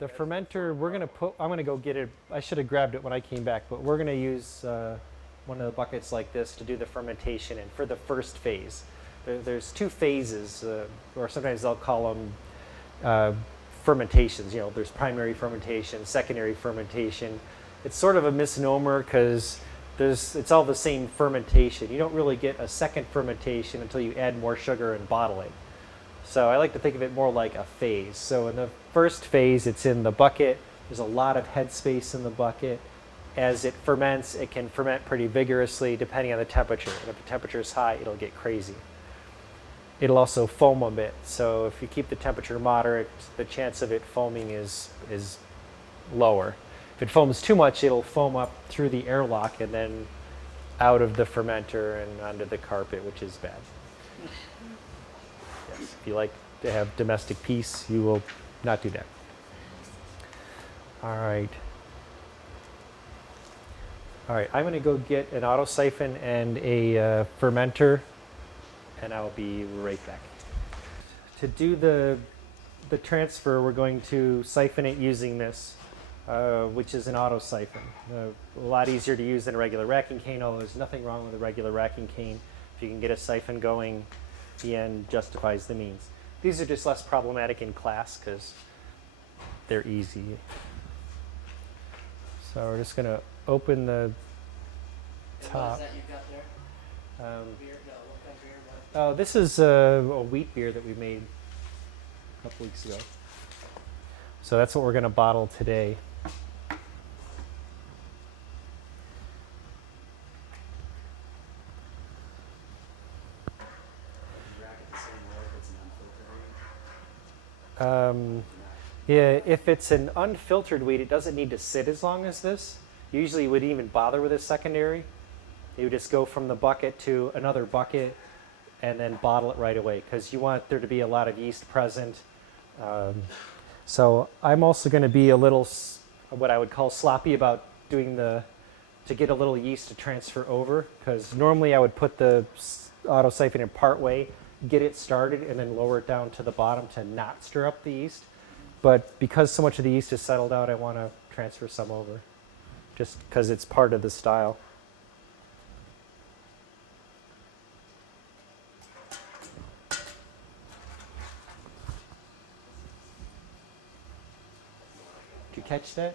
The fermenter, we're going to put, I'm going to go get it. I should have grabbed it when I came back, but we're going to use one of the buckets like this to do the fermentation in for the first phase. There's two phases, or sometimes they'll call them fermentations. You know, there's primary fermentation, secondary fermentation. It's sort of a misnomer because it's all the same fermentation. You don't really get a second fermentation until you add more sugar and bottle it. So I like to think of it more like a phase. So in the first phase, it's in the bucket. There's a lot of headspace in the bucket. As it ferments, it can ferment pretty vigorously depending on the temperature. And if the temperature is high, it'll get crazy. It'll also foam a bit. So if you keep the temperature moderate, the chance of it foaming is lower. If it foams too much, it'll foam up through the airlock and then out of the fermenter and onto the carpet, which is bad. Yes, if you like to have domestic peace, you will not do that. All right. All right, I'm going to go get an auto siphon and a fermenter, and I'll be right back. To do the transfer, we're going to siphon it using this, which is an auto siphon. A lot easier to use than a regular racking cane, although there's nothing wrong with a regular racking cane. If you can get a siphon going, the end justifies the means. These are just less problematic in class because they're easy. So we're just going to open the top. What is that you've got there? Beer? No, what kind of beer? Oh, this is a wheat beer that we made a couple weeks ago. So that's what we're going to bottle today. Yeah, if it's an unfiltered wheat, it doesn't need to sit as long as this. Usually you wouldn't even bother with a secondary. You would just go from the bucket to another bucket and then bottle it right away because you want there to be a lot of yeast present. So I'm also going to be a little, what I would call sloppy about doing to get a little yeast to transfer over, because normally I would put the auto siphon in part way, get it started, and then lower it down to the bottom to not stir up the yeast. But because so much of the yeast is settled out, I want to transfer some over, just because it's part of the style. Did you catch that?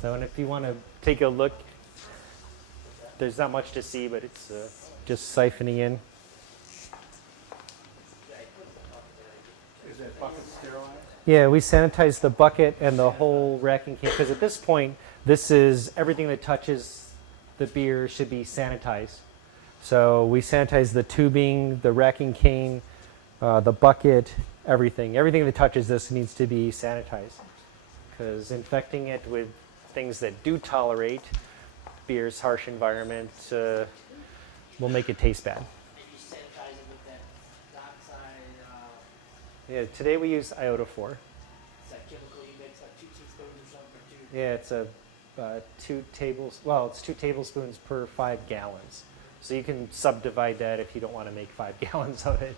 So, and if you want to take a look, there's not much to see, but it's just siphoning in. Is that bucket sterilized? Yeah, we sanitize the bucket and the whole racking cane, because at this point, this is everything that touches the beer should be sanitized. So we sanitize the tubing, the racking cane, the bucket, everything. Everything that touches this needs to be sanitized, because infecting it with things that do tolerate beer's harsh environment will make it taste bad. If you sanitize it with that dockside, Yeah, today we use iodophor. is that chemical you mix like 2 teaspoons or something? Or 2? Yeah, it's it's 2 tablespoons per 5 gallons. So you can subdivide that if you don't want to make 5 gallons of it.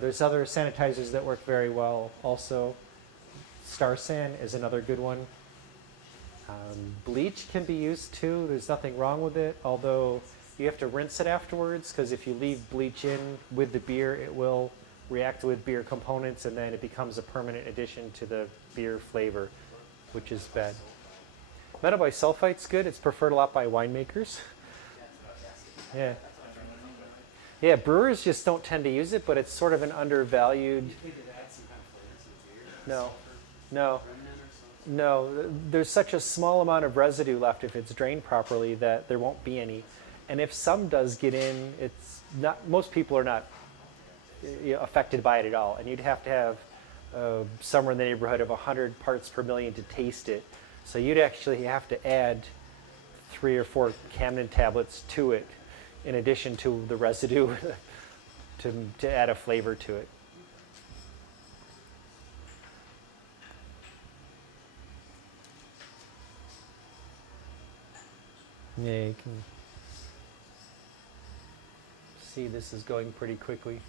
There's other sanitizers that work very well also. Star San is another good one. Bleach can be used too. There's nothing wrong with it, although you have to rinse it afterwards, because if you leave bleach in with the beer, it will react with beer components and then it becomes a permanent addition to the beer flavor, which is bad. Metabisulfite's good. It's preferred a lot by winemakers. Yeah. Yeah, brewers just don't tend to use it, but it's sort of an undervalued. No. There's such a small amount of residue left if it's drained properly that there won't be any. And if some does get in, it's not. Most people are not affected by it at all. And you'd have to have somewhere in the neighborhood of 100 parts per million to taste it. So you'd actually have to add 3 or 4 Camden tablets to it, in addition to the residue, to add a flavor to it. Yeah, you can see this is going pretty quickly.